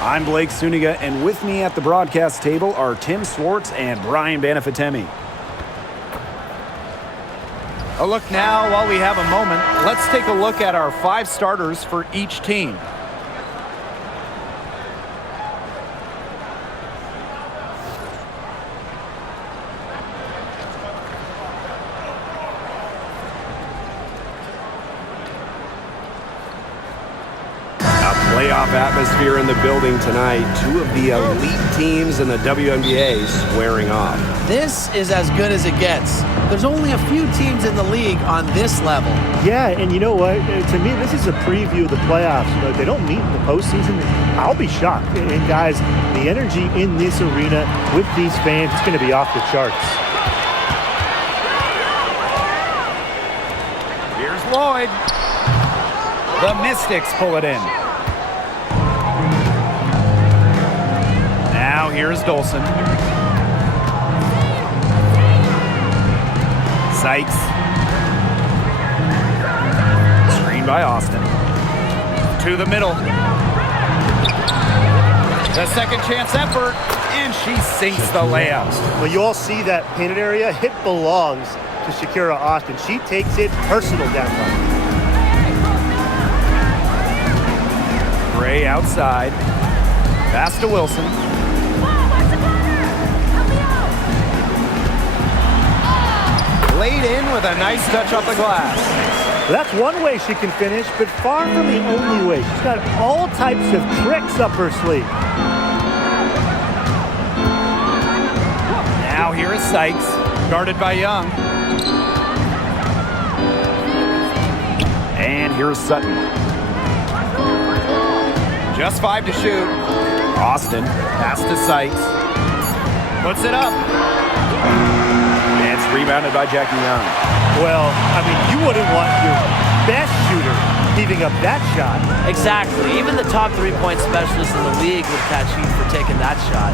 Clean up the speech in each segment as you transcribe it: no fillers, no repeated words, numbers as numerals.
I'm Blake Suniga, and with me at the broadcast table are Tim Swartz and Brian Banafitemi. A look now while we have a moment. Let's take a look at our 5 starters for each team. Playoff atmosphere in the building tonight. 2 of the elite teams in the WNBA squaring off. This is as good as it gets. There's only a few teams in the league on this level. Yeah, and you know what? To me, this is a preview of the playoffs. You know, if they don't meet in the postseason, I'll be shocked. And guys, the energy in this arena with these fans is going to be off the charts. Here's Lloyd. The Mystics pull it in. Now here's Dolson. Sykes. Screen by Austin. To the middle. The second chance effort, and she sinks the layup. Well, you all see that painted area. It belongs to Shakira Austin. She takes it personal down low. Gray outside. Pass to Wilson. Laid in with a nice touch off the glass. Well, that's one way she can finish, but far from the only way. She's got all types of tricks up her sleeve. Now here is Sykes, guarded by Young. And here's Sutton. Just 5 to shoot. Austin. Pass to Sykes. Puts it up. And it's rebounded by Jackie Young. Well, I mean, you wouldn't want your best shooter heaving up that shot. Exactly. Even the top 3-point specialist in the league would catch heat for taking that shot.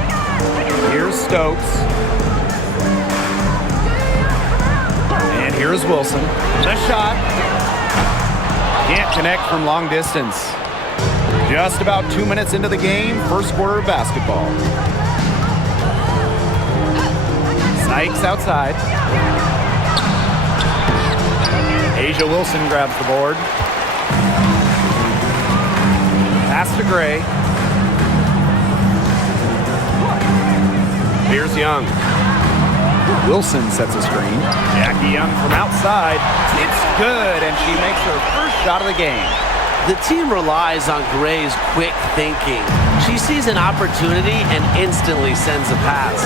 Here's Stokes. And here's Wilson. The shot. Can't connect from long distance. Just about 2 minutes into the game, first quarter of basketball. Sykes outside. Asia Wilson grabs the board. Pass to Gray. Here's Young. Wilson sets a screen. Jackie Young from outside. It's good, and she makes her first shot of the game. The team relies on Gray's quick thinking. She sees an opportunity and instantly sends a pass.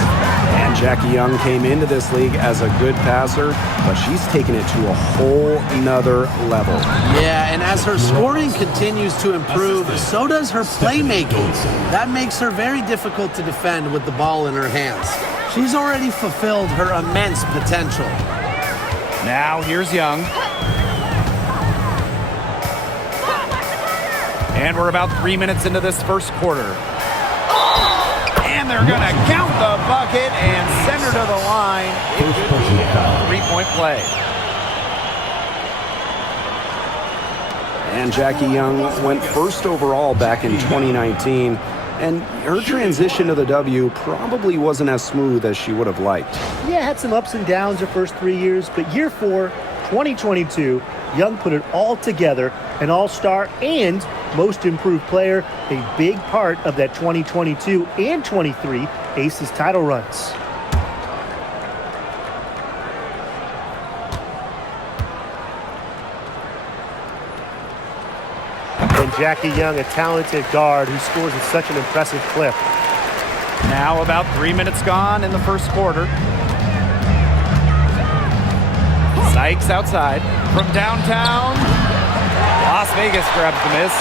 And Jackie Young came into this league as a good passer, but she's taken it to a whole nother level. Yeah, and as her scoring continues to improve, so does her playmaking. That makes her very difficult to defend with the ball in her hands. She's already fulfilled her immense potential. Now here's Young. And we're about 3 minutes into this first quarter. And they're going to count the bucket and send her to the line. It could be a 3-point play. And Jackie Young went first overall back in 2019, and her transition to the W probably wasn't as smooth as she would have liked. Yeah, had some ups and downs her first 3 years, but year 4, 2022, Young put it all together, an all-star and most improved player, a big part of that 2022 and 23 ACES title runs. And Jackie Young, a talented guard who scores at such an impressive clip. Now about 3 minutes gone in the first quarter. Sykes outside from downtown. Las Vegas grabs the miss.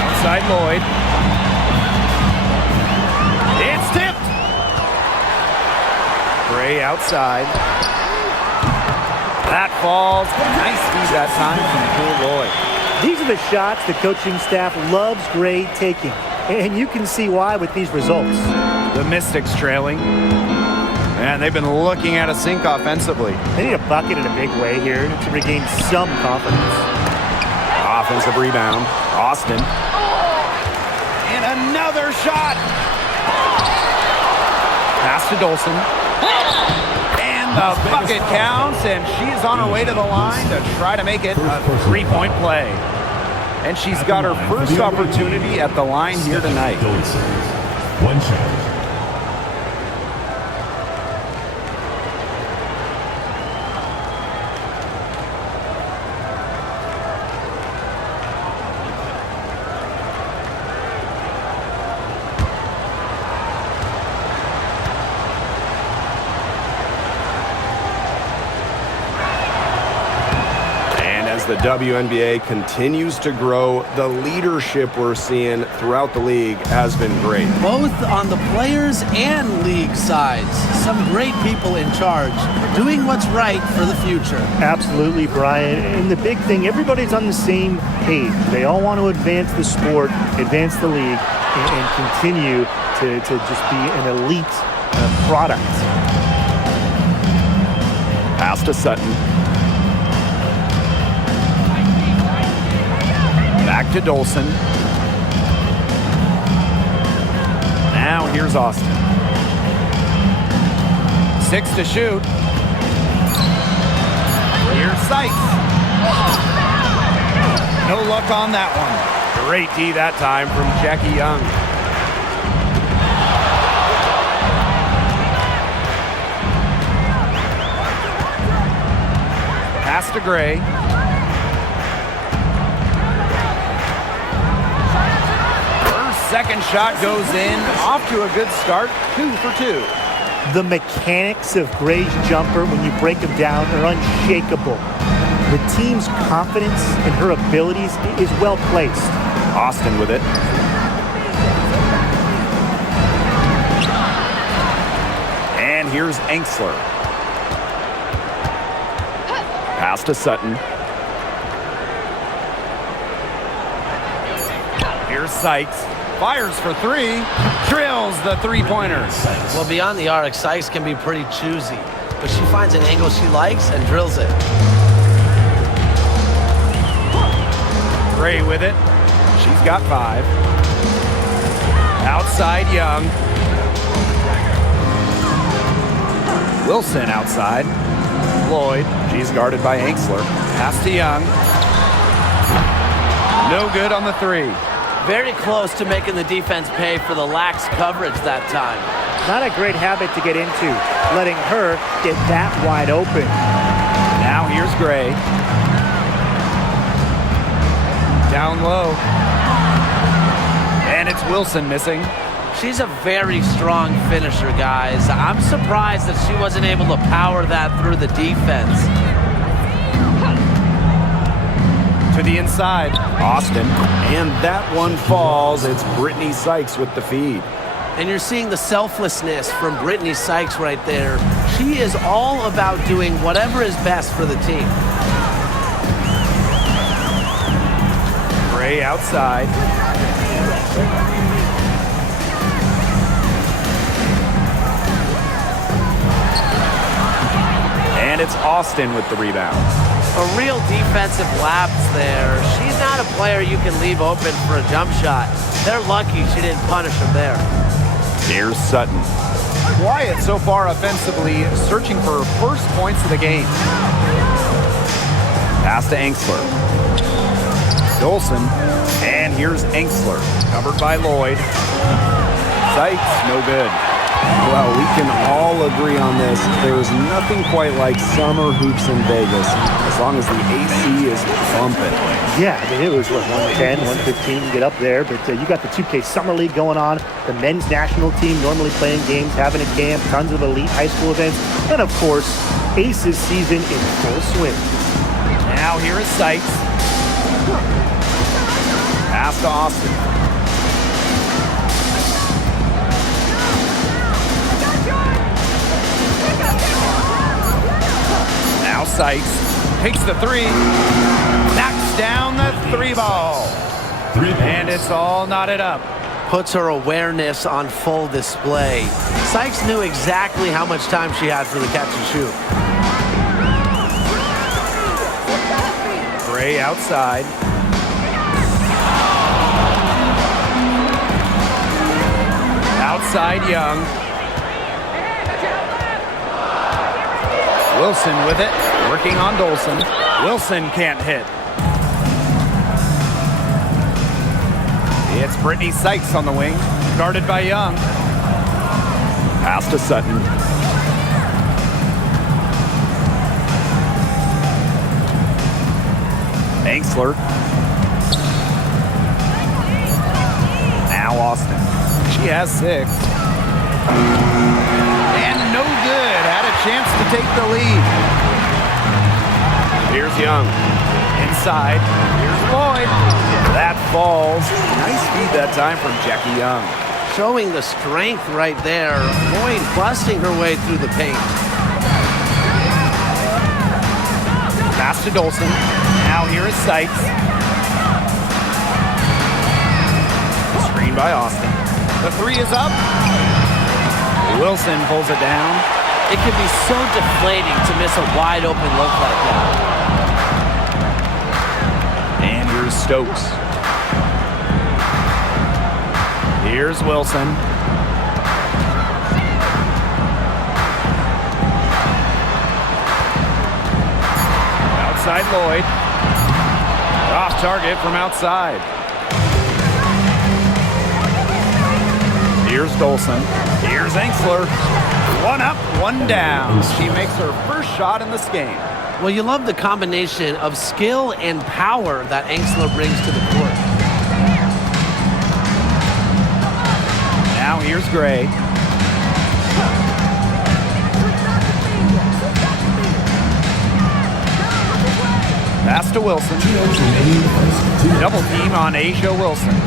Outside Lloyd. It's tipped. Gray outside. That falls. Nice feed that time from Cool Lloyd. These are the shots the coaching staff loves Gray taking. And you can see why with these results. The Mystics trailing. And they've been looking at a sink offensively. They need a bucket in a big way here to regain some confidence. offensive rebound. Austin. And another shot. Pass to Dolson. And the bucket counts, and she's on her way to the line to try to make it a three-point play. And she's got her first opportunity at the line here tonight. One shot. The WNBA continues to grow. The leadership we're seeing throughout the league has been great. Both on the players and league sides. Some great people in charge, doing what's right for the future. Absolutely, Brian. And the big thing, everybody's on the same page. They all want to advance the sport, advance the league, and continue to just be an elite product. Pass to Sutton. Back to Dolson. Now here's Austin. 6 to shoot. Here's Sykes. No luck on that one. Great D that time from Jackie Young. Pass to Gray. Second shot goes in. Off to a good start. 2 for 2. The mechanics of Gray's jumper, when you break them down, are unshakable. The team's confidence in her abilities is well placed. Austin with it. And here's Enksler. Pass to Sutton. Here's Sykes. Fires for 3. Drills the three-pointer. Well, beyond the arc, Sykes can be pretty choosy, but she finds an angle she likes and drills it. Gray with it. She's got 5. Outside Young. Wilson outside. Lloyd. She's guarded by Enksler. Pass to Young. No good on the 3. Very close to making the defense pay for the lax coverage that time. Not a great habit to get into, letting her get that wide open. Now here's Gray. Down low. And it's Wilson missing. She's a very strong finisher, guys. I'm surprised that she wasn't able to power that through the defense. To the inside. Austin. And that one falls. It's Brittany Sykes with the feed. And you're seeing the selflessness from Brittany Sykes right there. She is all about doing whatever is best for the team. Gray outside. And it's Austin with the rebound. A real defensive lapse there. She's not a player you can leave open for a jump shot. They're lucky she didn't punish him there. Here's Sutton. Quiet so far offensively, searching for her first points of the game. Pass to Enksler. Dolson. And here's Enksler. Covered by Lloyd. Sykes, no good. Well, we can all agree on this. There's nothing quite like summer hoops in Vegas, as long as the AC is bumping. Yeah, I mean, it was, 110, 115 to get up there, but you got the 2K Summer League going on, the men's national team normally playing games, having a camp, tons of elite high school events, and of course, ACES season in full swing. Now here is Sykes. Pass to Austin. Now Sykes takes the 3, knocks down the 3-ball, and it's all knotted up. Puts her awareness on full display. Sykes knew exactly how much time she had for the catch and shoot. Gray outside. Outside Young. Wilson with it, working on Dolson. Wilson can't hit. It's Brittany Sykes on the wing, guarded by Young. Pass to Sutton. Angsler. Now Austin. She has 6. And no good. Had a chance to take the lead. Here's Young. Inside. Here's Lloyd. That falls. Nice feed that time from Jackie Young. Showing the strength right there. Lloyd busting her way through the paint. Pass to Dolson. Now here is Sykes. Screen by Austin. The 3 is up. Wilson pulls it down. It can be so deflating to miss a wide open look like that. And here's Stokes. Here's Wilson. Outside Lloyd. Off target from outside. Here's Dolson. Here's Angsler. 1 up, 1 down. She makes her first shot in this game. Well, you love the combination of skill and power that Angsler brings to the court. Now here's Gray. Pass to Wilson. Double team on Asia Wilson.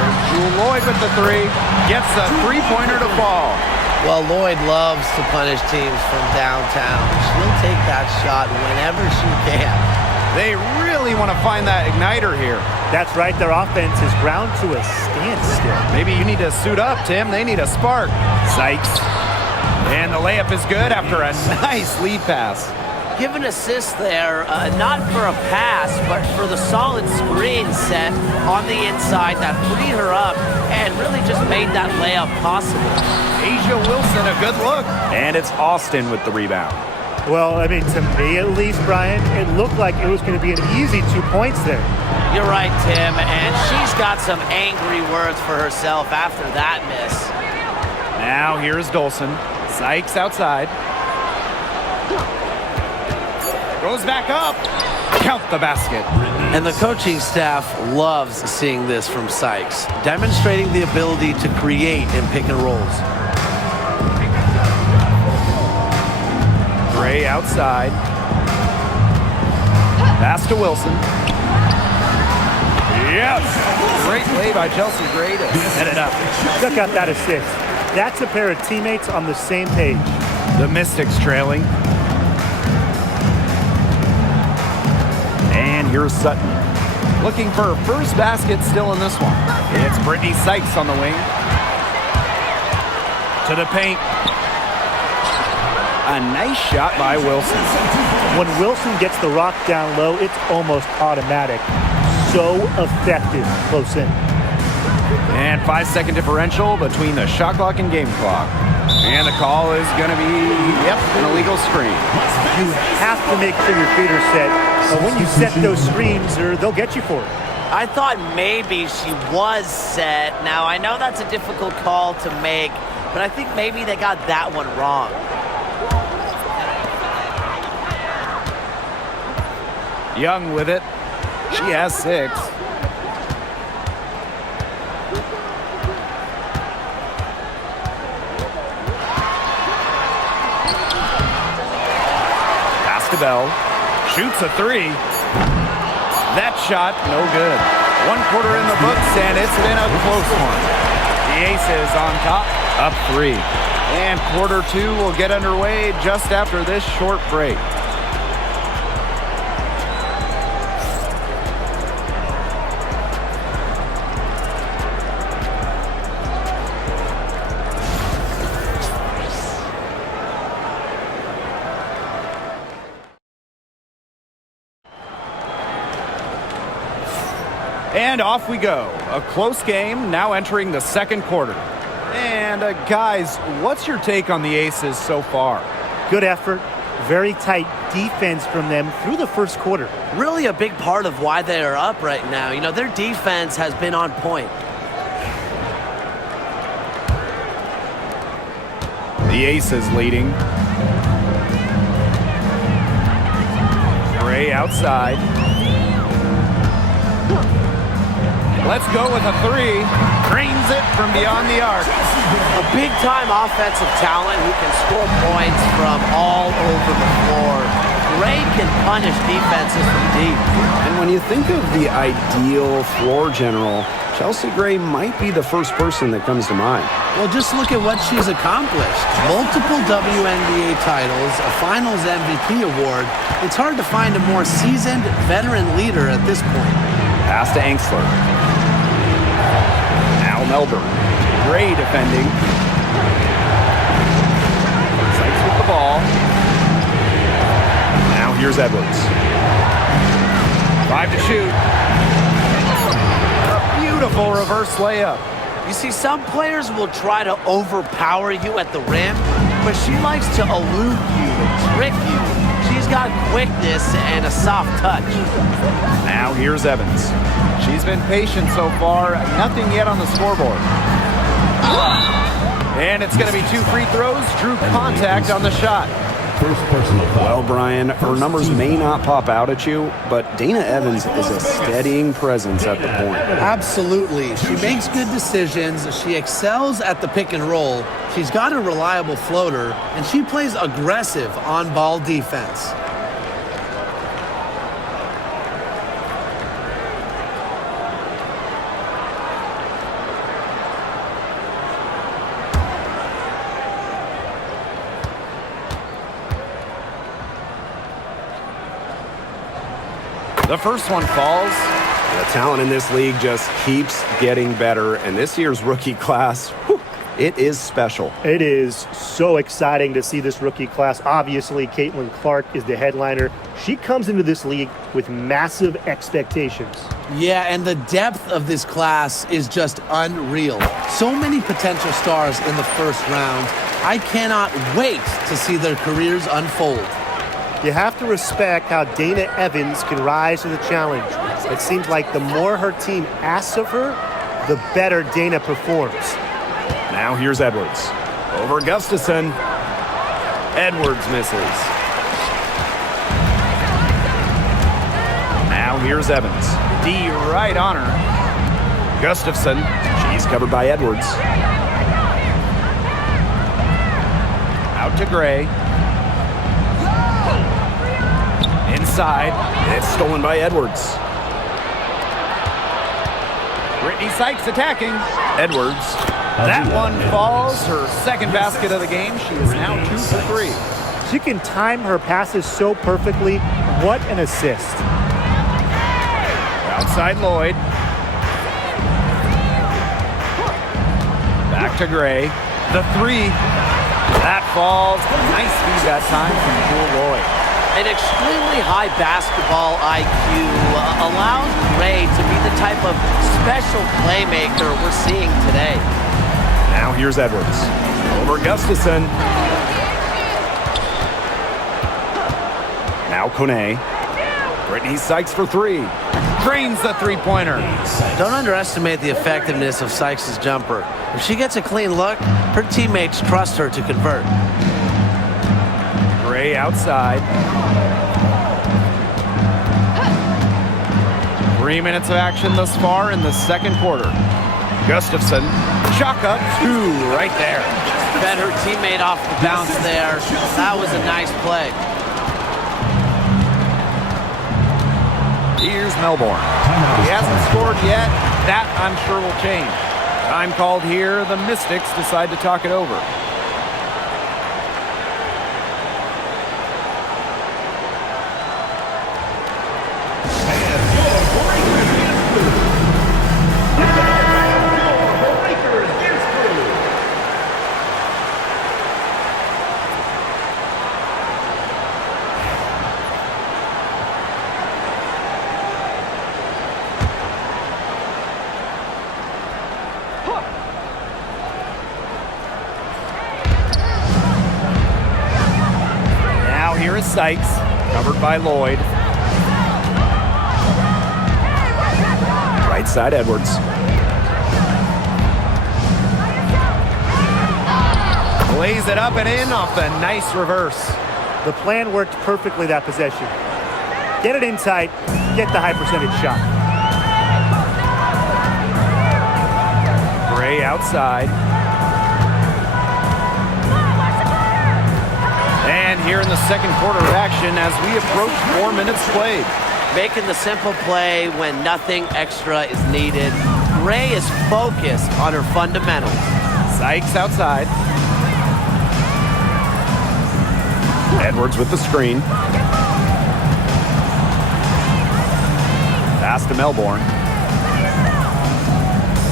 There's Jewel Lloyd with the 3. Gets a 3-pointer to fall. Well, Lloyd loves to punish teams from downtown. She'll take that shot whenever she can. They really want to find that igniter here. That's right. Their offense is ground to a standstill. Maybe you need to suit up, Tim. They need a spark. Sykes. And the layup is good after a nice lead pass. Give an assist there, not for a pass, but for the solid screen set on the inside that freed her up and really just made that layup possible. Asia Wilson, a good look. And it's Austin with the rebound. Well, I mean, to me at least, Brian, it looked like it was going to be an easy 2 points there. You're right, Tim, and she's got some angry words for herself after that miss. Now here's Dolson. Sykes outside. Goes back up. Count the basket. And the coaching staff loves seeing this from Sykes, demonstrating the ability to create in pick and rolls. Gray outside. Pass to Wilson. Yes! Great play by Chelsea Gray to set it up. Check out that assist. That's a pair of teammates on the same page. The Mystics trailing. And here's Sutton. Looking for her first basket still in this one. It's Brittany Sykes on the wing. To the paint. A nice shot by Wilson. When Wilson gets the rock down low, it's almost automatic. So effective close in. And 5-second differential between the shot clock and game clock. And the call is going to be, an illegal screen. You have to make sure your feet are set. But when you set those screens, they'll get you for it. I thought maybe she was set. Now, I know that's a difficult call to make, but I think maybe they got that one wrong. Young with it. She has 6. Pass to Bell. Shoots a 3. That shot, no good. 1 quarter in the books, and it's been a close one. The Aces on top, up 3. And quarter 2 will get underway just after this short break. And off we go. A close game now entering the second quarter. And guys, what's your take on the Aces so far? Good effort. Very tight defense from them through the first quarter. Really a big part of why they are up right now. You know, their defense has been on point. The Aces leading. Gray outside. Let's go with a three. Drains it from beyond the arc. A big-time offensive talent who can score points from all over the floor. Gray can punish defenses from deep. And when you think of the ideal floor general, Chelsea Gray might be the first person that comes to mind. Well, just look at what she's accomplished. Multiple WNBA titles, a Finals MVP award. It's hard to find a more seasoned veteran leader at this point. Pass to Angsler. Now Melbourne. Gray defending. Sykes with the ball. Now here's Edwards. 5 to shoot. A beautiful reverse layup. You see, some players will try to overpower you at the rim, but she likes to elude you and trick you. She's got quickness and a soft touch. Now here's Evans. She's been patient so far. Nothing yet on the scoreboard. And it's going to be 2 free throws. Drew contact on the shot. First personal foul. Well, Brian, her numbers may not pop out at you, but Dana Evans is a steadying presence at the point. Absolutely. She makes good decisions. She excels at the pick and roll. She's got a reliable floater, and she plays aggressive on-ball defense. The first one falls. The talent in this league just keeps getting better, and this year's rookie class, whew, it is special. It is so exciting to see this rookie class. Obviously, Caitlin Clark is the headliner. She comes into this league with massive expectations. Yeah, and the depth of this class is just unreal. So many potential stars in the first round. I cannot wait to see their careers unfold. You have to respect how Dana Evans can rise to the challenge. It seems like the more her team asks of her, the better Dana performs. Now here's Edwards. Over Gustafson. Edwards misses. Now here's Evans. D right on her. Gustafson. She's covered by Edwards. Out to Gray. Inside. It's stolen by Edwards. Brittany Sykes attacking. Edwards. That one falls. Her second basket of the game. She is now 2 for 3. She can time her passes so perfectly. What an assist. Outside Lloyd. Back to Gray. The 3. That falls. Nice feed that time from Jewel Lloyd. An extremely high basketball IQ allows Gray to be the type of special playmaker we're seeing today. Now here's Edwards. Over Gustafson. Now Kone. Brittany Sykes for 3. Drains the three-pointer. Don't underestimate the effectiveness of Sykes' jumper. If she gets a clean look, her teammates trust her to convert. Gray outside. 3 minutes of action thus far in the second quarter. Gustafson, chalk up 2 right there. Fed her teammate off the bounce there. That was a nice play. Here's Melbourne. He hasn't scored yet. That, I'm sure, will change. Time called here. The Mystics decide to talk it over. here is Sykes, covered by Lloyd. Right side, Edwards. Lays it up and in off the nice reverse. The plan worked perfectly that possession. Get it inside, get the high percentage shot. Gray outside. And here in the second quarter of action as we approach 4 minutes played. Making the simple play when nothing extra is needed. Gray is focused on her fundamentals. Sykes outside. Edwards with the screen. Pass to Melbourne.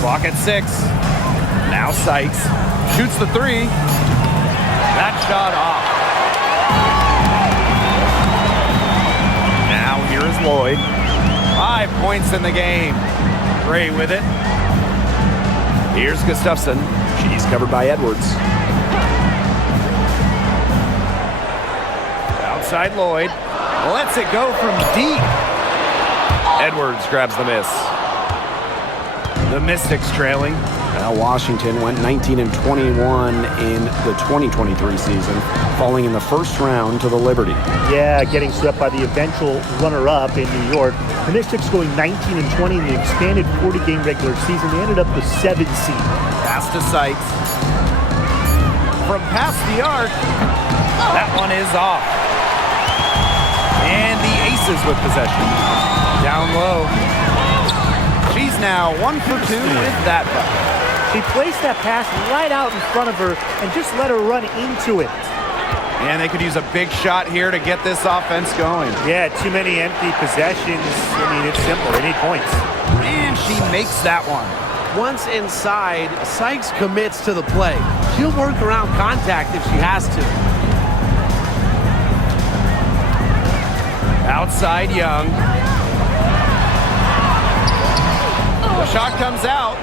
Clock at 6. Now Sykes shoots the 3. That shot off. Now here is Lloyd. 5 points in the game. Gray with it. Here's Gustafson. She's covered by Edwards. Outside Lloyd. Lets it go from deep. Edwards grabs the miss. The Mystics trailing. Now Washington went 19-21 in the 2023 season, falling in the first round to the Liberty. Yeah, getting swept by the eventual runner-up in New York. The Mystics going 19-20 in the expanded 40-game regular season. They ended up the 7th seed. Pass to Sykes. From past the arc. That one is off. And the Aces with possession. Down low. She's now 1 for 2 with that bucket. She placed that pass right out in front of her and just let her run into it. And they could use a big shot here to get this offense going. Yeah, too many empty possessions. I mean, it's simple. They need points. And she makes that one. Once inside, Sykes commits to the play. She'll work around contact if she has to. Outside Young. The shot comes out.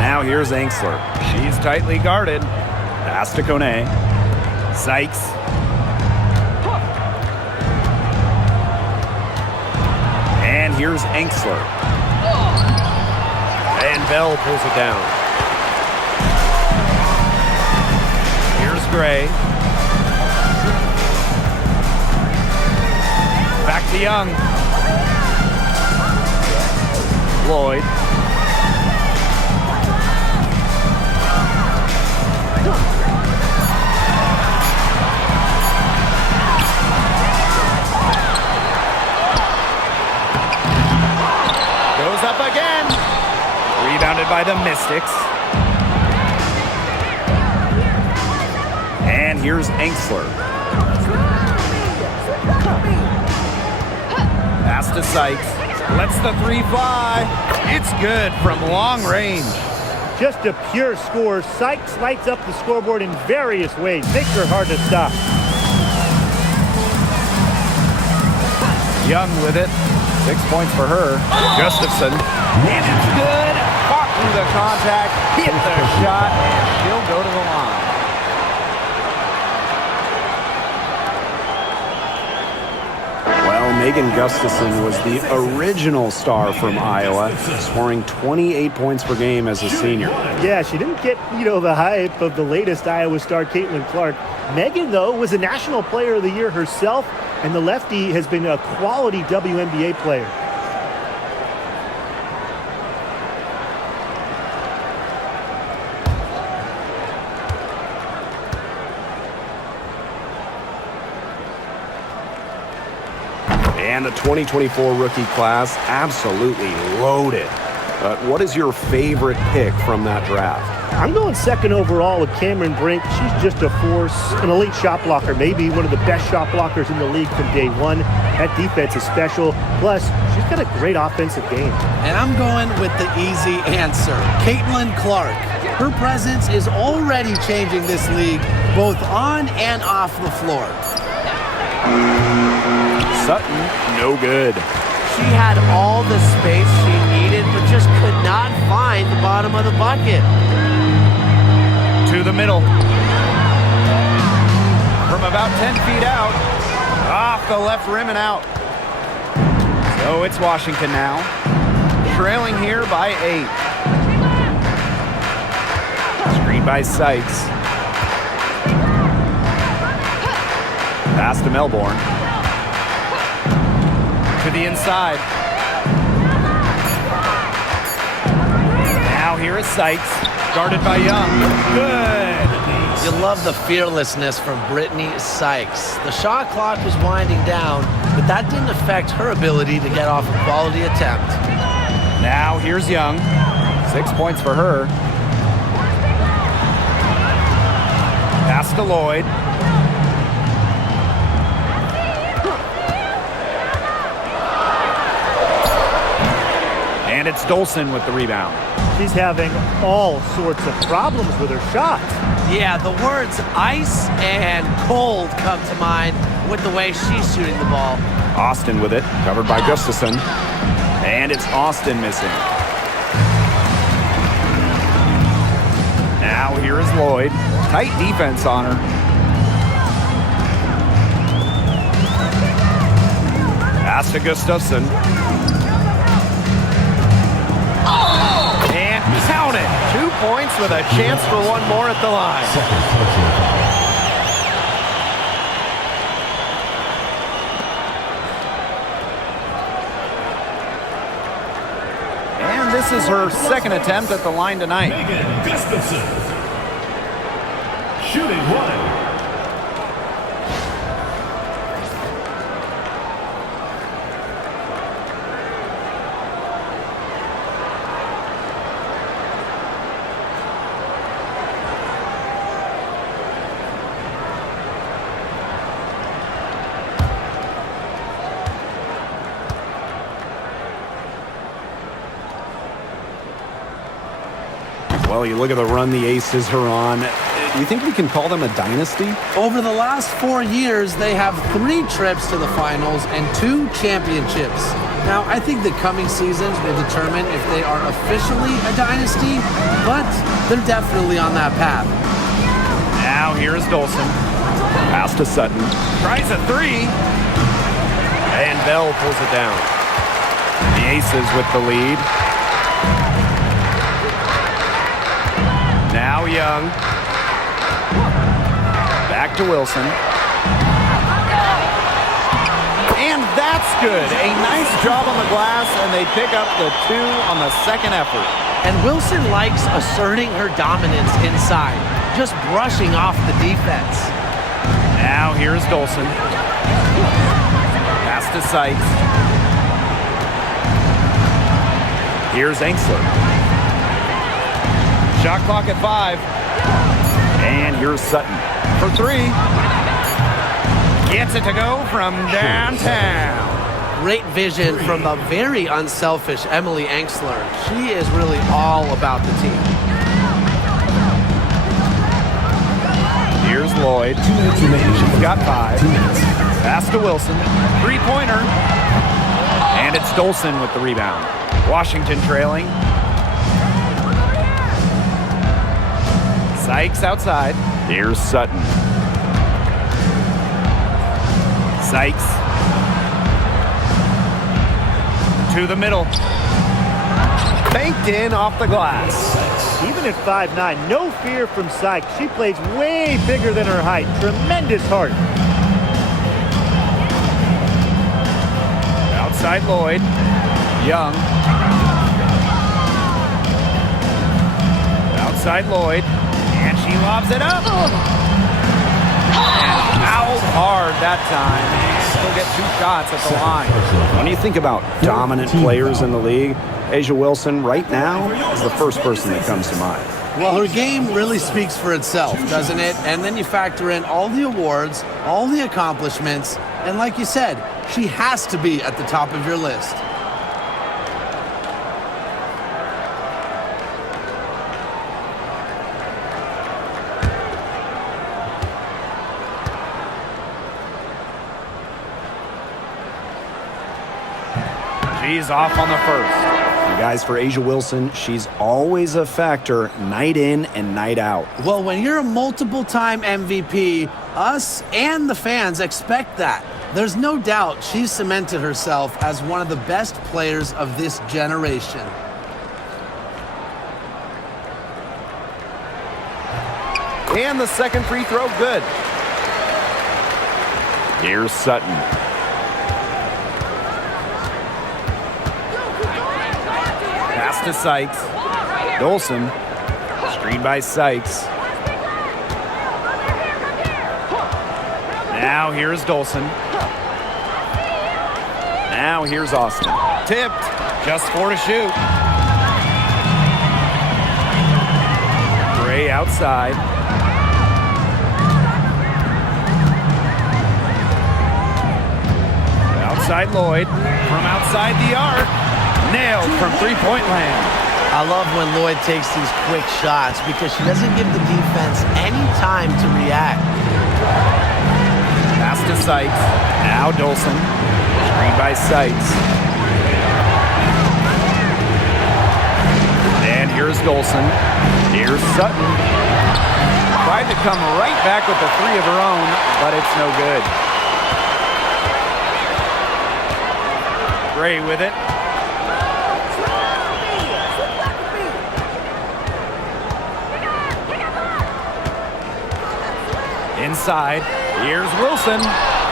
Now here's Angsler. She's tightly guarded. Pass to Kone. Sykes. And here's Angsler. And Bell pulls it down. Here's Gray. Back to Young. Lloyd. Goes up again. Rebounded by the Mystics. And here's Angsler. Pass to Sykes. Lets the 3 fly. It's good from long range. Just a pure score. Sykes lights up the scoreboard in various ways. Makes her hard to stop. Young with it. 6 points for her. Gustafson. And it's good. Fought through the contact. Hit the shot. And she'll go to the line. Well, Megan Gustafson was the original star from Iowa, scoring 28 points per game as a senior. Yeah, she didn't get, the hype of the latest Iowa star, Caitlin Clark. Megan, though, was a National Player of the Year herself, and the lefty has been a quality WNBA player. And the 2024 rookie class, absolutely loaded. What is your favorite pick from that draft? I'm going second overall with Cameron Brink. She's just a force, an elite shot blocker, maybe one of the best shot blockers in the league from day one. That defense is special. Plus, she's got a great offensive game. And I'm going with the easy answer, Caitlin Clark. Her presence is already changing this league, both on and off the floor. Sutton, no good. She had all the space she needed, but just could not find the bottom of the bucket. To the middle. 10 feet out. Off the left rim and out. So it's Washington now. Trailing here by 8. Screen by Sykes. Pass to Melbourne. To the inside. Now here is Sykes. Guarded by Young. Good. You love the fearlessness from Brittany Sykes. The shot clock was winding down, but that didn't affect her ability to get off a quality attempt. Now here's Young. 6 points for her. Pass to Lloyd. And it's Dolson with the rebound. She's having all sorts of problems with her shot. Yeah, the words ice and cold come to mind with the way she's shooting the ball. Austin with it, covered by Gustafson. And it's Austin missing. Now here is Lloyd. Tight defense on her. Pass to Gustafson. And count it. 2 points with a chance for one more at the line. And this is her second attempt at the line tonight. Megan Gustafson. Shooting 1. Well, you look at the run the Aces are on. Do you think we can call them a dynasty? Over the last 4 years, they have 3 trips to the finals and 2 championships. Now, I think the coming seasons will determine if they are officially a dynasty, but they're definitely on that path. Now here's Dolson. Pass to Sutton. Tries a 3. And Bell pulls it down. The Aces with the lead. Now Young. Back to Wilson. And that's good. A nice job on the glass, and they pick up the 2 on the second effort. And Wilson likes asserting her dominance inside, just brushing off the defense. Now here's Dolson. Pass to Sykes. Here's Angsler. Shot clock at 5. And here's Sutton. For 3. Gets it to go from downtown. Great vision from the very unselfish Emily Angsler. She is really all about the team. Here's Lloyd. 2 minutes remaining. She's got 5. 2 minutes. Pass to Wilson. 3-pointer. And it's Dolson with the rebound. Washington trailing. Sykes outside. Here's Sutton. Sykes. To the middle. Banked in off the glass. Even at 5'9", no fear from Sykes. She plays way bigger than her height. Tremendous heart. Outside Lloyd. Young. Outside Lloyd. And she lobs it up. And fouled hard that time. And she'll get 2 shots at the line. When you think about dominant players in the league, A'ja Wilson right now is the first person that comes to mind. Well, her game really speaks for itself, doesn't it? And then you factor in all the awards, all the accomplishments, and like you said, she has to be at the top of your list. She's off on the first. And guys, for A'ja Wilson, she's always a factor night in and night out. Well, when you're a multiple-time MVP, Us and the fans expect that. There's no doubt she's cemented herself as one of the best players of this generation. And the second free throw, good. Here's Sutton. Pass to Sykes. Dolson. Screen by Sykes. Now here's Dolson. Now here's Austin. Tipped. Just 4 to shoot. Gray outside. Outside Lloyd. From outside the arc. Nailed from three-point land. I love when Lloyd takes these quick shots because she doesn't give the defense any time to react. Pass to Sykes. Now Dolson. Screen by Sykes. And here's Dolson. Here's Sutton. Tried to come right back with a three of her own, but it's no good. Gray with it. Inside, here's Wilson,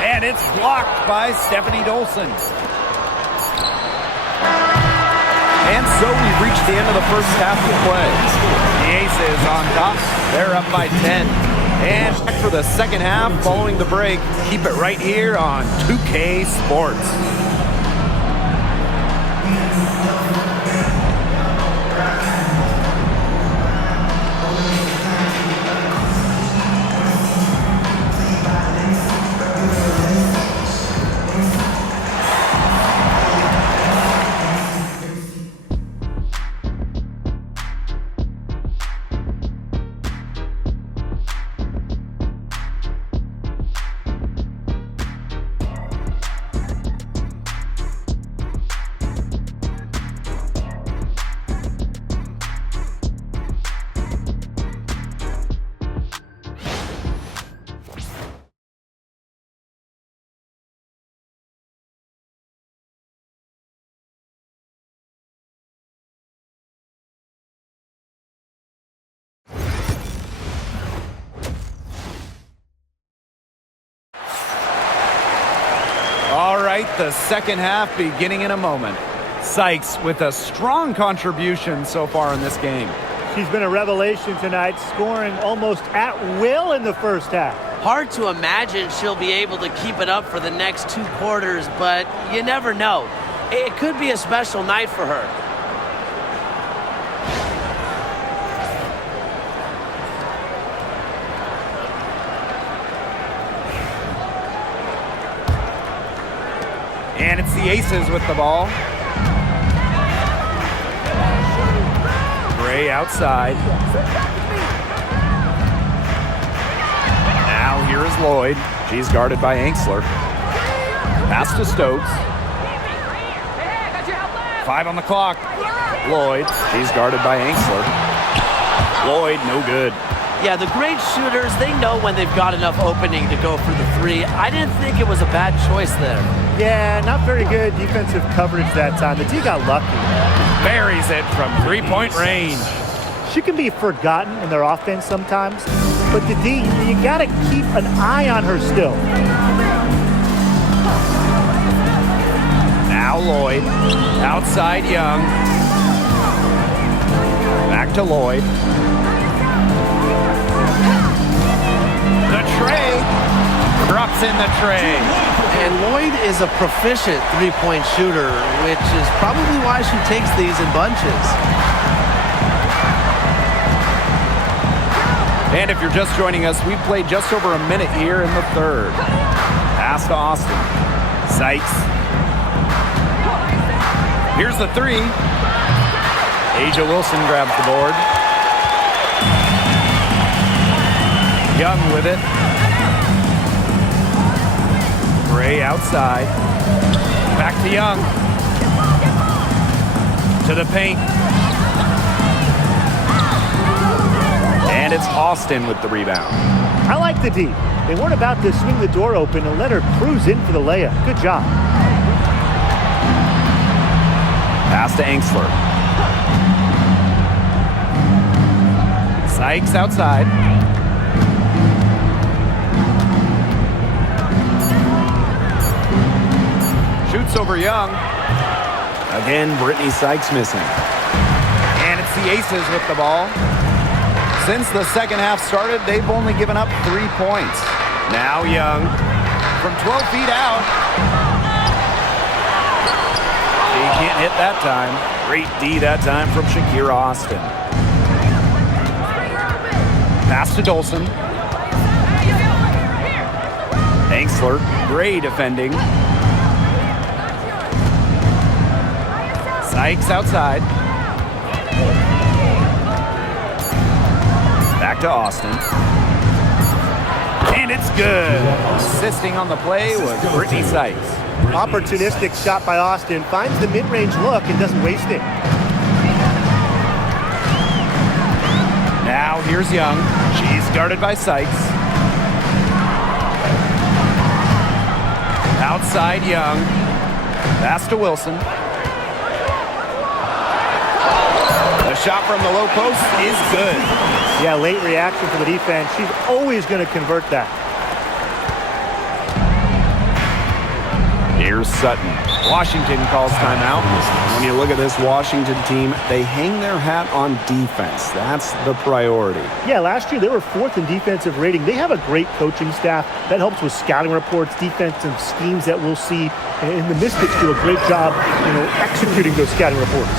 and it's blocked by Stephanie Dolson. And so we've reached the end of the first half of play. The Aces on top, they're up by 10. And back for the second half following the break. Keep it right here on 2K Sports. All right, the second half beginning in a moment. Sykes with a strong contribution so far in this game. She's been a revelation tonight, scoring almost at will in the first half. Hard to imagine she'll be able to keep it up for the next 2 quarters, but you never know. It could be a special night for her. And it's the Aces with the ball. Gray outside. Now here is Lloyd. She's guarded by Angsler. Pass to Stokes. 5 on the clock. Lloyd. She's guarded by Angsler. Lloyd, no good. Yeah, the great shooters, they know when they've got enough opening to go for the three. I didn't think it was a bad choice there. Yeah, not very good defensive coverage that time. The D got lucky. Buries it from three-point range. She can be forgotten in their offense sometimes, but the D, you got to keep an eye on her still. Now Lloyd. Outside Young. Back to Lloyd. The tray. Drops in the tray. And Lloyd is a proficient three-point shooter, which is probably why she takes these in bunches. And if you're just joining us, we've played just over a minute here in the third. Pass to Austin. Sykes. Here's the three. Asia Wilson grabs the board. Young with it. Gray outside. Back to Young. To the paint. And And it's Austin with the rebound. I like the D. They weren't about to swing the door open and let her cruise in for the layup. Good job. Pass to Angsler. Sykes outside. Shoots over Young. Again, Brittany Sykes missing. And it's the Aces with the ball. Since the second half started, they've only given up 3 points. Now Young. From 12 feet out. She can't hit that time. Great D that time from Shakira Austin. Pass to Dolson. Angsler, great defending. Sykes outside. Back to Austin. And it's good. Assisting on the play was Brittany Sykes. Opportunistic shot by Austin. Finds the mid-range look and doesn't waste it. Now here's Young. She's guarded by Sykes. Outside Young. Pass to Wilson. The shot from the low post is good. Yeah, late reaction from the defense. She's always going to convert that. Here's Sutton. Washington calls timeout. When you look at this Washington team, they hang their hat on defense. That's the priority. Yeah, last year they were 4th in defensive rating. They have a great coaching staff that helps with scouting reports, defensive schemes that we'll see. And the Mystics do a great job, executing those scouting reports.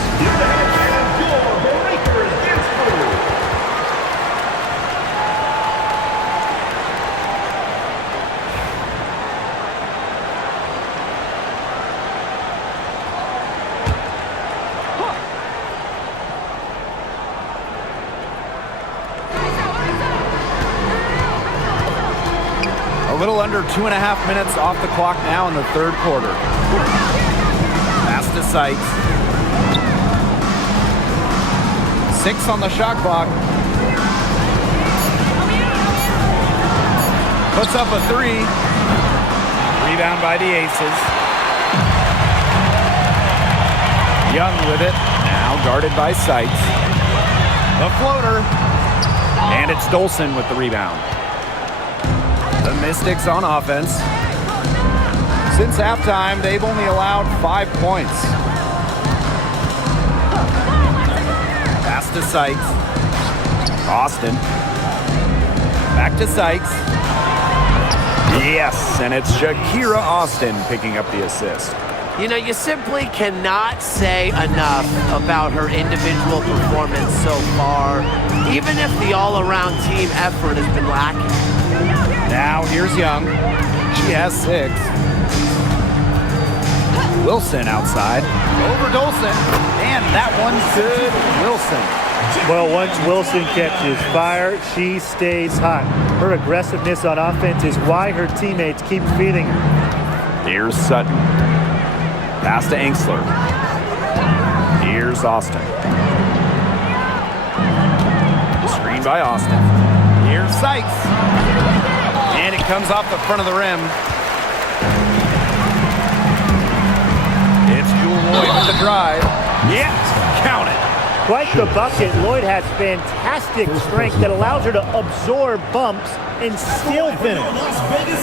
A little under 2.5 minutes off the clock now in the third quarter. Pass to Sykes. 6 on the shot clock. Puts up a 3. Rebound by the Aces. Young with it. Now guarded by Sykes. The floater. And it's Dolson with the rebound. The Mystics on offense. Since halftime, they've only allowed 5 points. Pass to Sykes. Austin. Back to Sykes. Yes, and it's Shakira Austin picking up the assist. You simply cannot say enough about her individual performance so far, even if the all-around team effort has been lacking. Now here's Young. She has 6. Wilson outside. Over Dolson. And that one's good. Wilson. Well, once Wilson catches fire, she stays hot. Her aggressiveness on offense is why her teammates keep feeding her. Here's Sutton. Pass to Angsler. Here's Austin. Screen by Austin. Here's Sykes. And it comes off the front of the rim. It's Jewel Lloyd with the drive. Yes, count it. Quite the bucket. Lloyd has fantastic strength that allows her to absorb bumps and still finish.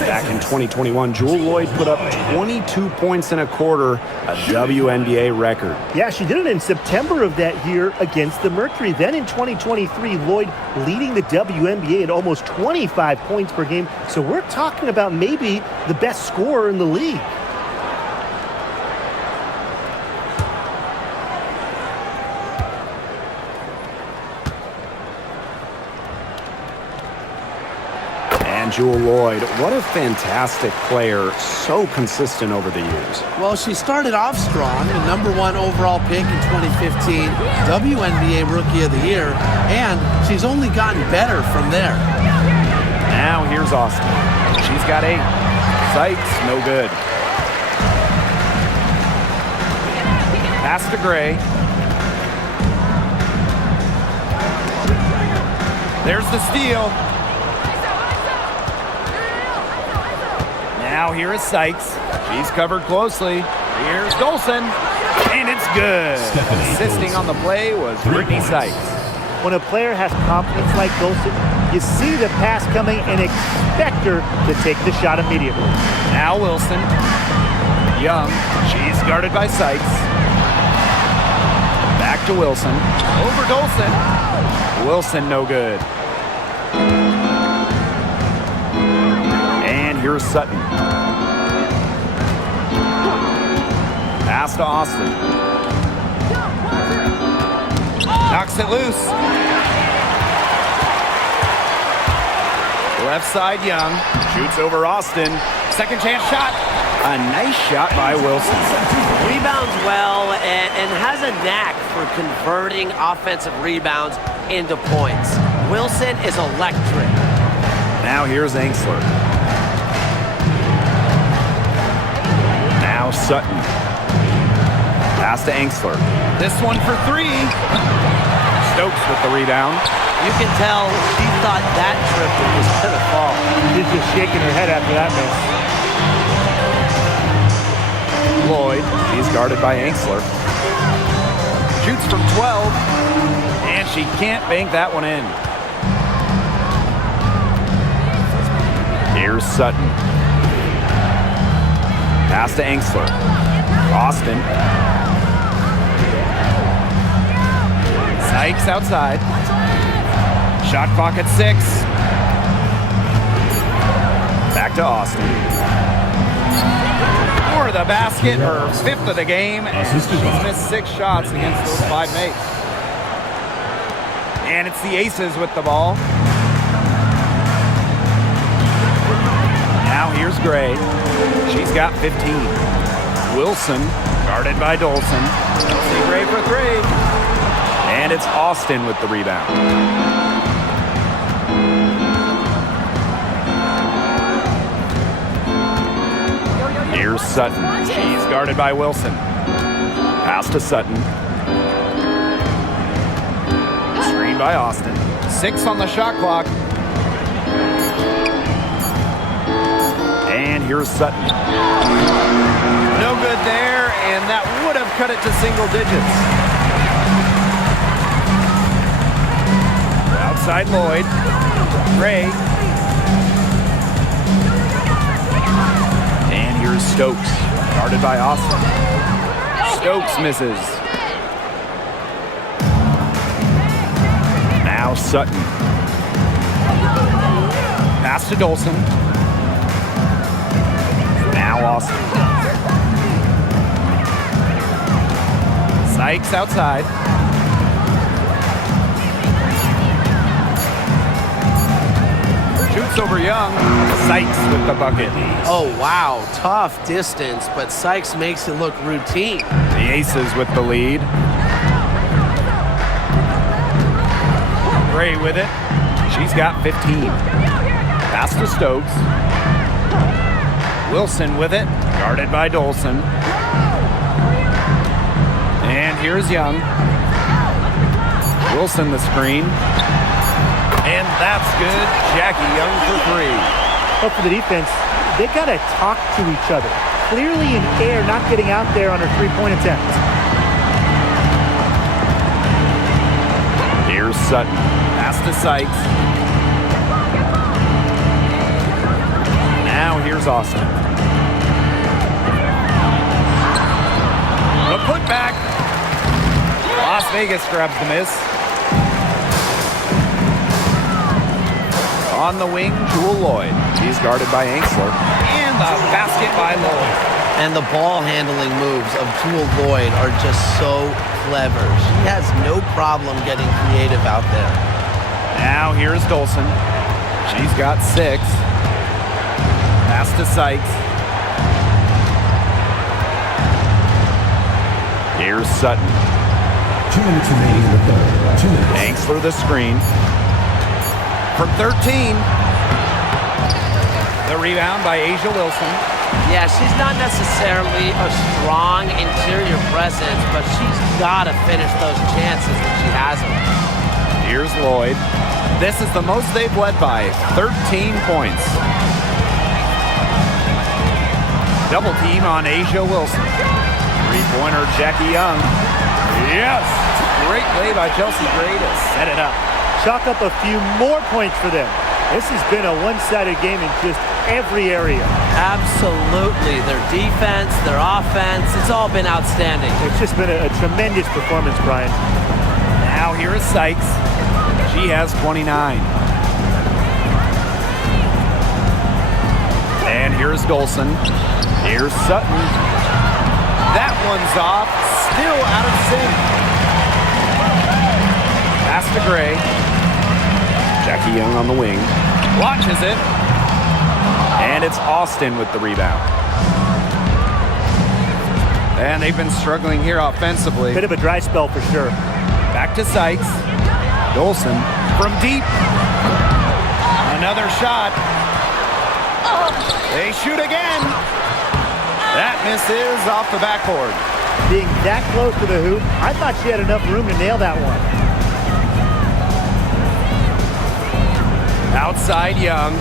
Back in 2021, Jewel Lloyd put up 22 points in a quarter, a WNBA record. Yeah, she did it in September of that year against the Mercury. Then in 2023, Lloyd leading the WNBA at almost 25 points per game. So we're talking about maybe the best scorer in the league. Jewel Lloyd, what a fantastic player, so consistent over the years. Well, she started off strong, the #1 overall pick in 2015, WNBA Rookie of the Year, and she's only gotten better from there. Now here's Austin. She's got 8. Sykes, no good. Pass to Gray. There's the steal. Now here is Sykes. She's covered closely. Here's Dolson. And it's good. Assisting on the play was Brittany Sykes. When a player has confidence like Dolson, you see the pass coming and expect her to take the shot immediately. Now Wilson. Young. She's guarded by Sykes. Back to Wilson. Over Dolson. Wilson no good. And here's Sutton. Pass to Austin. Knocks it loose. Left side, Young. Shoots over Austin. Second chance shot. A nice shot by Wilson. Rebounds well and has a knack for converting offensive rebounds into points. Wilson is electric. Now here's Angsler. Now Sutton. Pass to Angsler. This one for three. Stokes with the rebound. You can tell she thought that triple was going to fall. She's just shaking her head after that miss. Lloyd, she's guarded by Angsler. Shoots from 12, and she can't bank that one in. Here's Sutton. Pass to Angsler. Austin. Sykes outside. Shot clock at 6. Back to Austin. For the basket, her 5th of the game, and she's missed 6 shots against those 5 mates. And it's the Aces with the ball. Now here's Gray. She's got 15. Wilson, guarded by Dolson. Chelsea Gray for 3. And it's Austin with the rebound. Here's Sutton. She's guarded by Wilson. Pass to Sutton. Screen by Austin. 6 on the shot clock. And here's Sutton. No good there, and that would have cut it to single digits. Outside Lloyd. Gray. And here's Stokes, guarded by Austin. Stokes misses. Now Sutton. Pass to Dolson. Now Austin. Sykes outside. Shoots over Young. Sykes with the bucket. Oh, wow. Tough distance, but Sykes makes it look routine. The Aces with the lead. Gray with it. She's got 15. Pass to Stokes. Wilson with it. Guarded by Dolson. And here's Young. Wilson the screen. And that's good. Jackie Young for 3. But for the defense, they got to talk to each other. Clearly in air, not getting out there on her 3-point attempt. Here's Sutton. Pass to Sykes. Now here's Austin. The putback. Las Vegas grabs the miss. On the wing, Jewel Lloyd. She's guarded by Angsler. And the basket by Lloyd. And the ball handling moves of Jewel Lloyd are just so clever. She has no problem getting creative out there. Now here's Dolson. She's got 6. Pass to Sykes. Here's Sutton. 2 minutes remaining in the third. 2 minutes. Angsler the screen. From 13. The rebound by A'ja Wilson. Yeah, she's not necessarily a strong interior presence, but she's got to finish those chances when she has them. Here's Lloyd. This is the most they've led by, 13 points. Double team on Asia Wilson. Three-pointer, Jackie Young. Yes! Great play by Chelsea Gray to set it up. Chalk up a few more points for them. This has been a one-sided game in just every area. Absolutely. Their defense, their offense, it's all been outstanding. It's just been a tremendous performance, Brian. Now here is Sykes. She has 29. And here's Golson. Here's Sutton. That one's off. Still out of sync. Pass to Gray. Jackie Young on the wing. Launches it. And it's Austin with the rebound. And they've been struggling here offensively. Bit of a dry spell for sure. Back to Sykes. Golson from deep. Another shot. They shoot again. That misses off the backboard. Being that close to the hoop, I thought she had enough room to nail that one. Outside Young.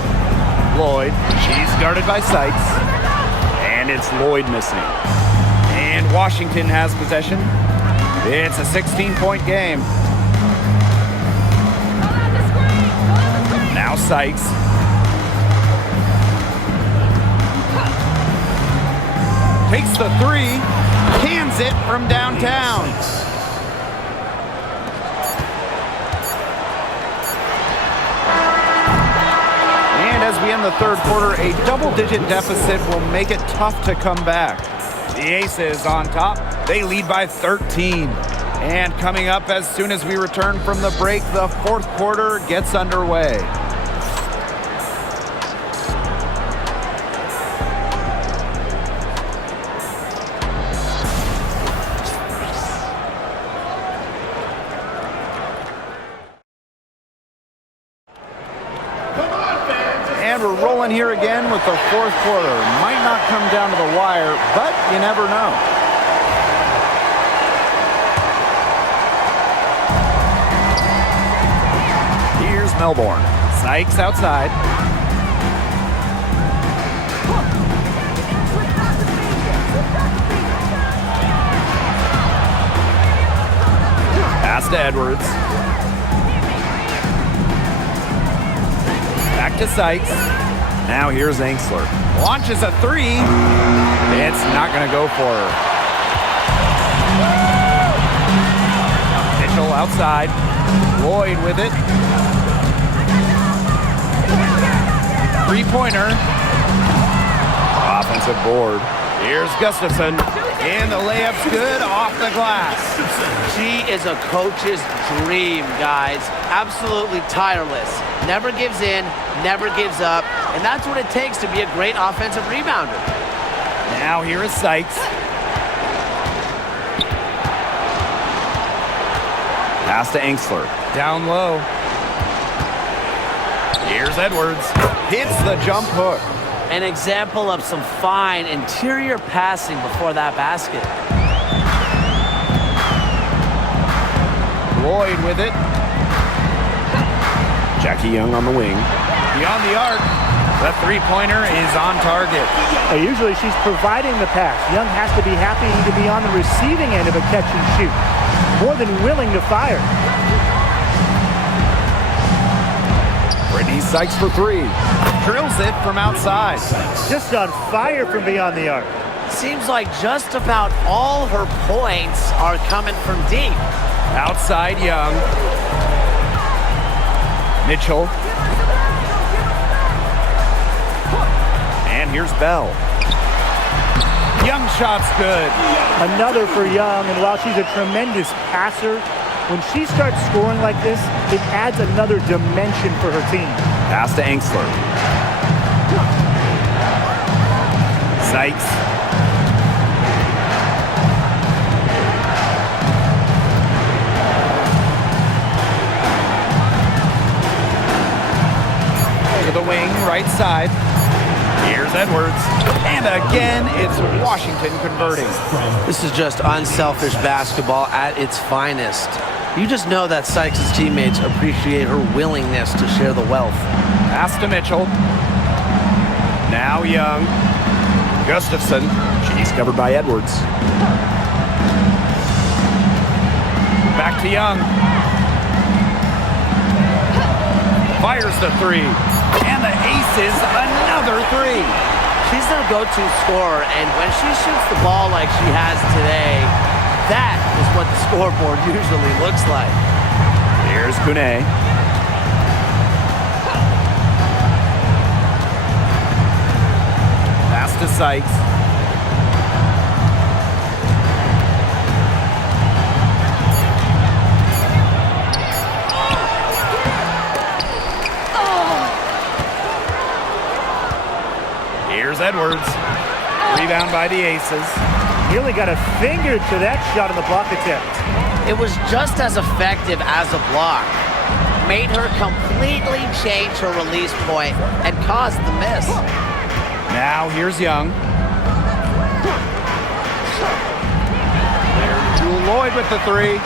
Lloyd. She's guarded by Sykes. And it's Lloyd missing. And Washington has possession. It's a 16-point game. Now Sykes. Takes the three. Cans it from downtown. And as we end the third quarter, a double-digit deficit will make it tough to come back. The Aces on top. They lead by 13. And coming up as soon as we return from the break, the fourth quarter gets underway. And we're rolling here again with the fourth quarter. Might not come down to the wire, but you never know. Here's Melbourne. Sykes outside. Pass to Edwards. Back to Sykes. Now here's Angsler. Launches a three. It's not going to go for her. Mitchell outside. Lloyd with it. Three-pointer. Offensive board. Here's Gustafson. And the layup's good off the glass. She is a coach's dream, guys. Absolutely tireless. Never gives in, never gives up. And that's what it takes to be a great offensive rebounder. Now here is Sykes. Pass to Angsler. Down low. Here's Edwards. Hits the jump hook. An example of some fine interior passing before that basket. Lloyd with it. Jackie Young on the wing. Beyond the arc. The three-pointer is on target. Usually she's providing the pass. Young has to be happy to be on the receiving end of a catch and shoot. More than willing to fire. Brittany Sykes for three. Drills it from outside. Just on fire from beyond the arc. Seems like just about all her points are coming from deep. Outside Young. Mitchell. And here's Bell. Young shot's good. Another for Young, and while she's a tremendous passer, when she starts scoring like this, it adds another dimension for her team. Pass to Angsler. Sykes. To the wing, right side. Here's Edwards. And again, it's Washington converting. This is just unselfish basketball at its finest. You just know that Sykes' teammates appreciate her willingness to share the wealth. Pass to Mitchell. Now Young. Gustafson. She's covered by Edwards. Back to Young. Fires the three. And the aces, another three. She's their go-to scorer, and when she shoots the ball like she has today, that is what the scoreboard usually looks like. Here's Kune. Pass to Sykes. Here's Edwards. Rebound by the Aces. He only got a finger to that shot on the block attempt. It was just as effective as a block. Made her completely change her release point and caused the miss. Now here's Young. There's Jewel Lloyd with the three.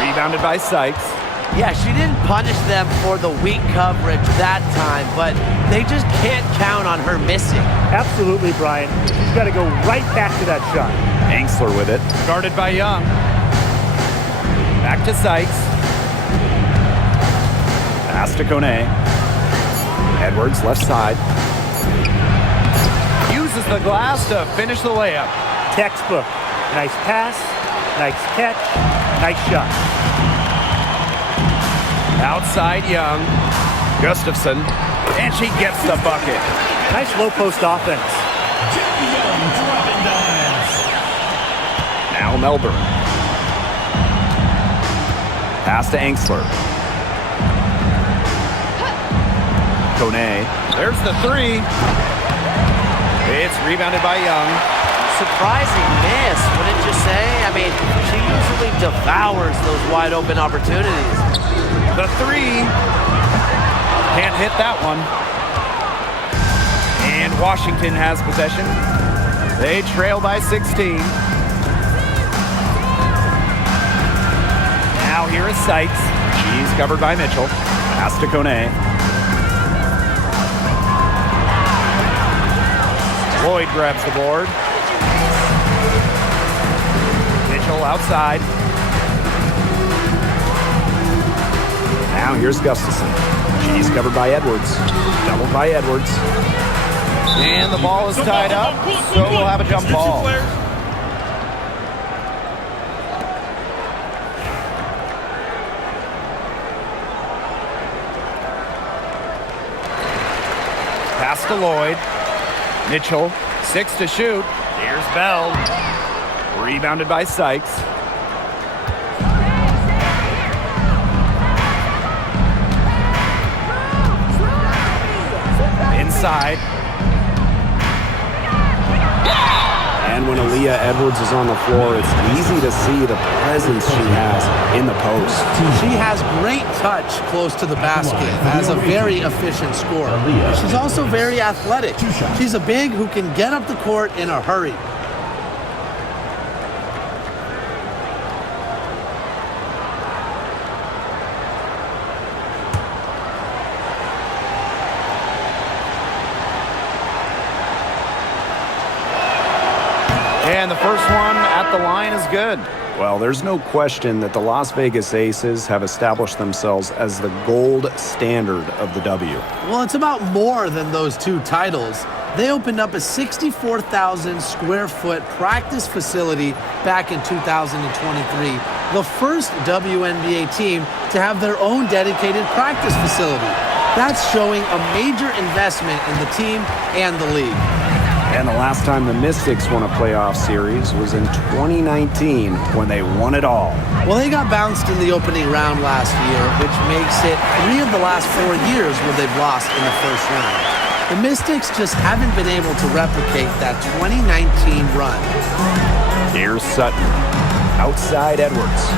Rebounded by Sykes. Yeah, she didn't punish them for the weak coverage that time, but they just can't count on her missing. Absolutely, Brian. She's got to go right back to that shot. Angsler with it. Guarded by Young. Back to Sykes. Pass to Kone. Edwards left side. Uses the glass to finish the layup. Textbook. Nice pass, nice catch, nice shot. Outside Young. Gustafson. And she gets the bucket. Nice low post offense. Now Melbourne. Pass to Angsler. Kone. There's the three. It's rebounded by Young. Surprising miss, wouldn't you say? I mean, she usually devours those wide open opportunities. The three. Can't hit that one. And Washington has possession. They trail by 16. Now here is Sykes. She's covered by Mitchell. Pass to Kone. Lloyd grabs the board. Mitchell outside. Now here's Gustafson. She's covered by Edwards. Doubled by Edwards. And the ball is tied up, so we'll have a jump ball. Pass to Lloyd. Mitchell, 6 to shoot. Here's Bell. Rebounded by Sykes. Inside. And when Aaliyah Edwards is on the floor, it's easy to see the presence she has in the post. She has great touch close to the basket, has a very efficient scorer. She's also very athletic. She's a big who can get up the court in a hurry. And the first one at the line is good. Well, there's no question that the Las Vegas Aces have established themselves as the gold standard of the W. Well, it's about more than those two titles. They opened up a 64,000 square foot practice facility back in 2023, the first WNBA team to have their own dedicated practice facility. That's showing a major investment in the team and the league. And the last time the Mystics won a playoff series was in 2019 when they won it all. Well, they got bounced in the opening round last year, which makes it 3 of the last 4 years where they've lost in the first round. The Mystics just haven't been able to replicate that 2019 run. Here's Sutton. Outside Edwards.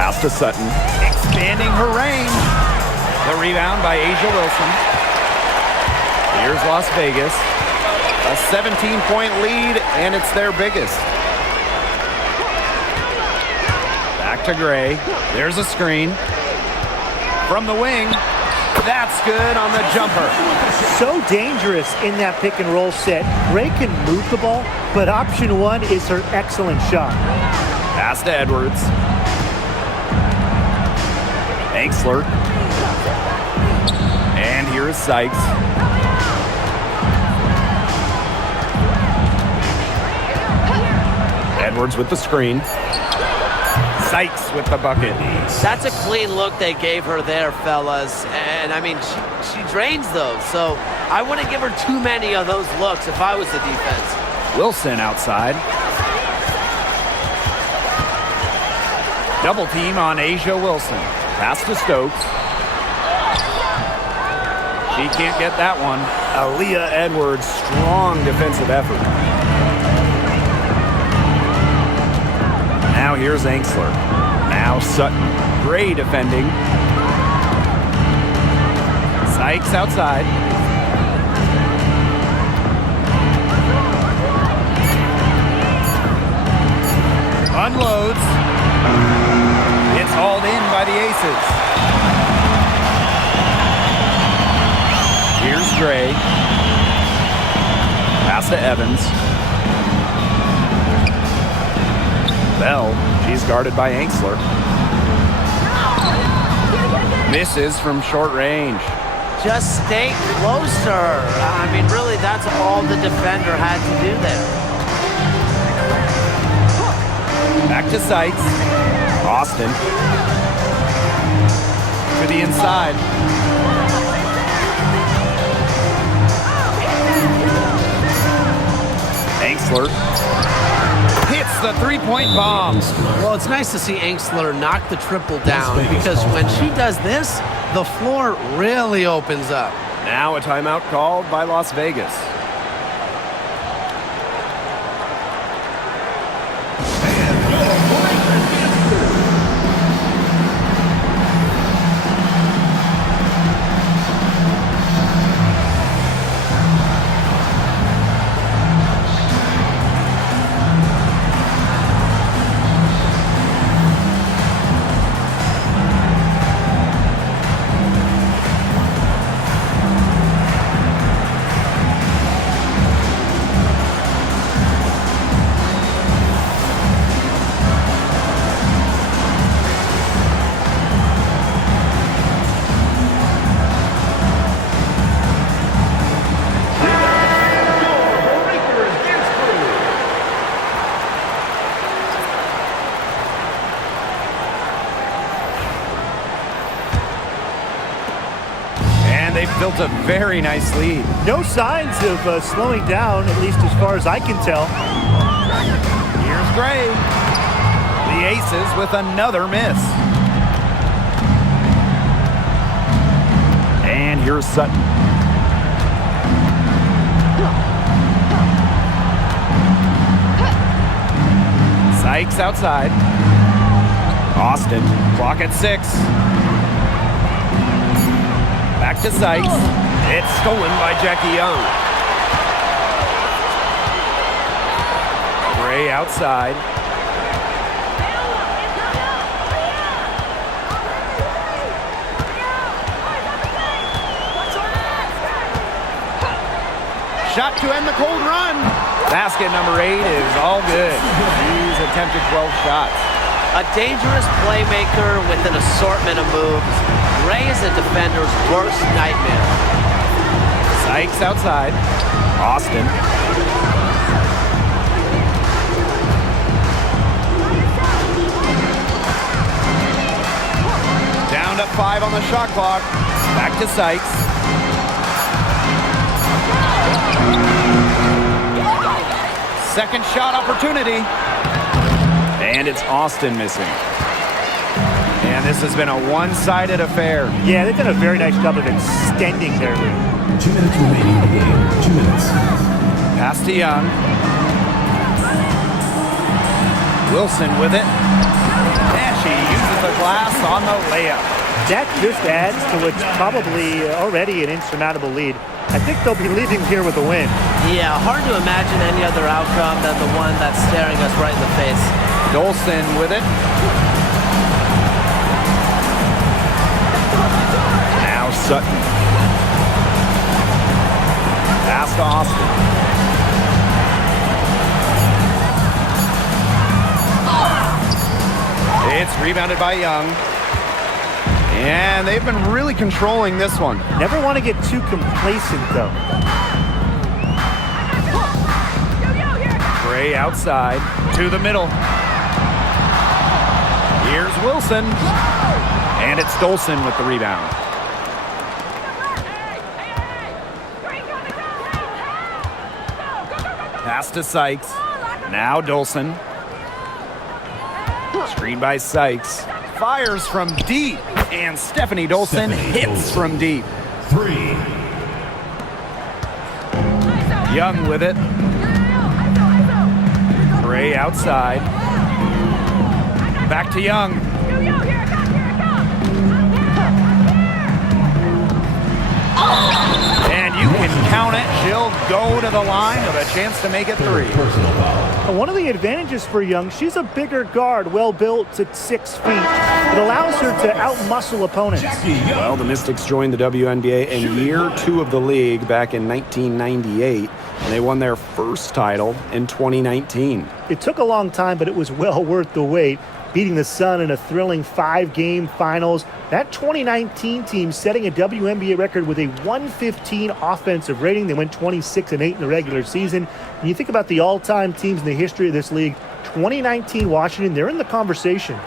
Pass to Sutton. Expanding her range. The rebound by Asia Wilson. Here's Las Vegas. A 17-point lead, and it's their biggest. Back to Gray. There's a screen. From the wing. That's good on the jumper. So dangerous in that pick and roll set. Gray can move the ball, but option one is her excellent shot. Pass to Edwards. Angsler. And here is Sykes. Edwards with the screen. Sykes with the bucket. That's a clean look they gave her there, fellas. And, I mean, she drains those. So I wouldn't give her too many of those looks if I was the defense. Wilson outside. Double team on Asia Wilson. Pass to Stokes. She can't get that one. Aaliyah Edwards, strong defensive effort. Now here's Angsler. Now Sutton. Gray defending. Sykes outside. Unloads. It's hauled in by the Aces. Here's Gray. Pass to Evans. Bell, she's guarded by Angsler. Misses from short range. Just stay closer. I mean, really, that's all the defender had to do there. Back to Sykes. Austin. To the inside. Angsler. Hits the three-point bomb. Well, it's nice to see Angsler knock the triple down because when she does this, the floor really opens up. Now a timeout called by Las Vegas. They've built a very nice lead. No signs of slowing down, at least as far as I can tell. Here's Gray. The Aces with another miss. And here's Sutton. Sykes outside. Austin, clock at 6. Back to Sykes. It's stolen by Jackie Young. Gray outside. Shot to end the cold run. Basket number 8 is all good. He's attempted 12 shots. A dangerous playmaker with an assortment of moves. Gray is a defender's worst nightmare. Sykes outside. Austin. Down to 5 on the shot clock. Back to Sykes. Second shot opportunity. And it's Austin missing. And this has been a one-sided affair. Yeah, they've done a very nice job of extending their lead. 2 minutes remaining in the game. 2 minutes. Pass to Young. Wilson with it. And she uses the glass on the layup. That just adds to what's probably already an insurmountable lead. I think they'll be leaving here with a win. Yeah, hard to imagine any other outcome than the one that's staring us right in the face. Dolson with it. Now Sutton. Pass to Austin. It's rebounded by Young. And they've been really controlling this one. Never want to get too complacent, though. Gray outside to the middle. Here's Wilson. And it's Dolson with the rebound. Pass to Sykes. Now Dolson. Screen by Sykes. Fires from deep. And Stephanie Dolson hits from deep. 3. Young with it. Gray outside. Back to Young. And you can count it. She'll go to the line with a chance to make it 3. Personal foul. One of the advantages for Young, she's a bigger guard, well built at 6 feet. It allows her to outmuscle opponents. Well, the Mystics joined the WNBA in year 2 of the league back in 1998, and they won their first title in 2019. It took a long time, but it was well worth the wait, beating the Sun in a thrilling 5-game finals. That 2019 team setting a WNBA record with a 115 offensive rating. They went 26-8 in the regular season. When you think about the all-time teams in the history of this league, 2019 Washington, they're in the conversation.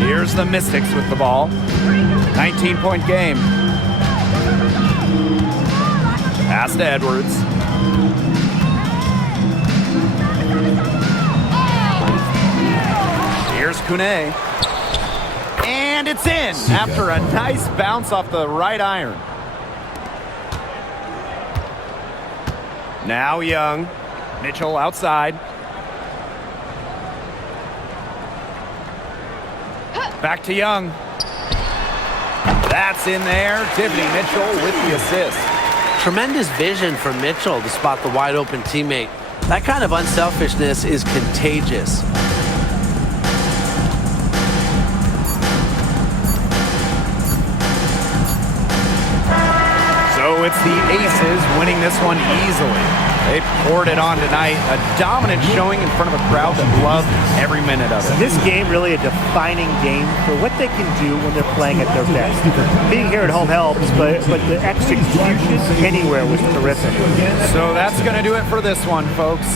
Here's the Mystics with the ball. 19-point game. Pass to Edwards. Here's Kune. And it's in after a nice bounce off the right iron. Now Young. Mitchell outside. Back to Young. That's in there. Tiffany Mitchell with the assist. Tremendous vision from Mitchell to spot the wide open teammate. That kind of unselfishness is contagious. So it's the Aces winning this one easily. They poured it on tonight. A dominant showing in front of a crowd that loved every minute of it. This game really a defining game for what they can do when they're playing at their best. Being here at home helps, but the execution anywhere was terrific. So that's going to do it for this one, folks.